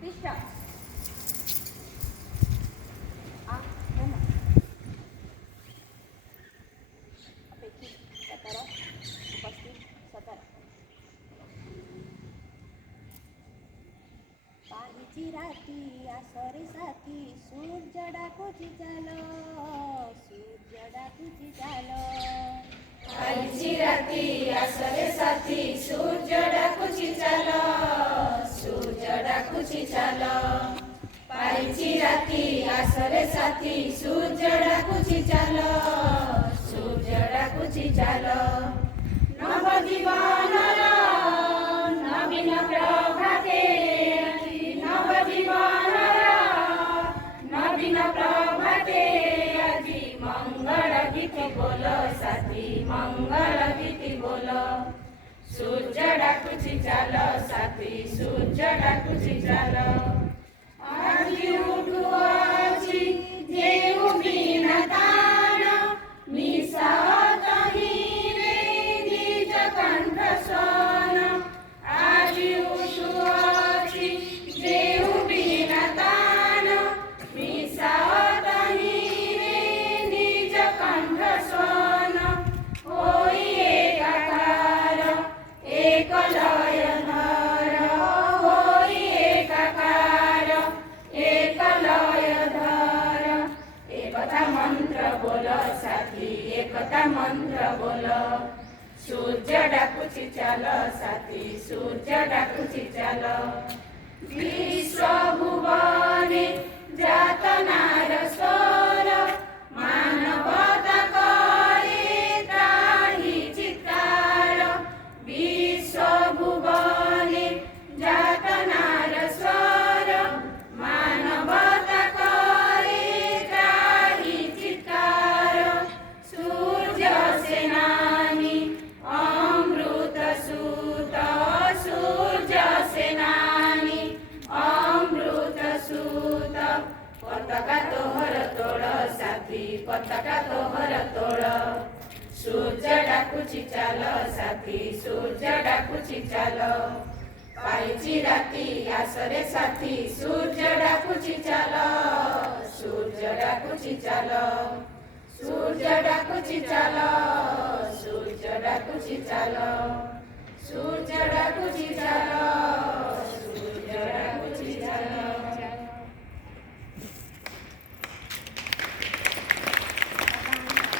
Tisha. Mana? Apa itu? Satara. Pasti Satara. पाहिची राती आसरे साथी सूर्य डाकुची चालो सूर्य डाकुची चालो पाहिची राती आसरे साथी सूर्य डाकुची चालो सूर्य डाकुची चालो पाहिची राती आसरे साथी सूर्य डाकुची चालो सूर्य डाकुची चालो नव जीवनर नवीन प्रभाते नव जीवनर नवीन प्रभाते आजी मंगल गीति बोल साथी मंगल गीति बोल सूर्य डाकुची चाल साथी सूर्य डाकुची चाल आजी उठू आजी जेऊ बिना तान मिसात रे निज कंठ सोन आजी उठू आजी जेऊ बिना तान मिसात रे निज कंठ सोन होई एकाकार एक लय धर होई एकाकार एक लय धर एकता मंत्र बोल साथी एकता मंत्र बोल सूर्य डाकुची चाल साथी सूर्य डाकुची चाल विश्व भुवने जातनार स्वर मानवता करे त्राही चित्कार विश्व भुवने जातनार स्वर मानवता करे त्राही चित्कार सूर्य सेनानी अमृत सूत सूर्य सेनानी अमृत सूत पताका तोहर तोड़ साथी पताका तोहर तोड़ सूर्य डाकुची चाल साथी सूर्य डाकुची चाल पाहिची राती आसरे साथी सूर्य डाकुची चाल सूर्य डाकुची चाल सूर्य डाकुची चाल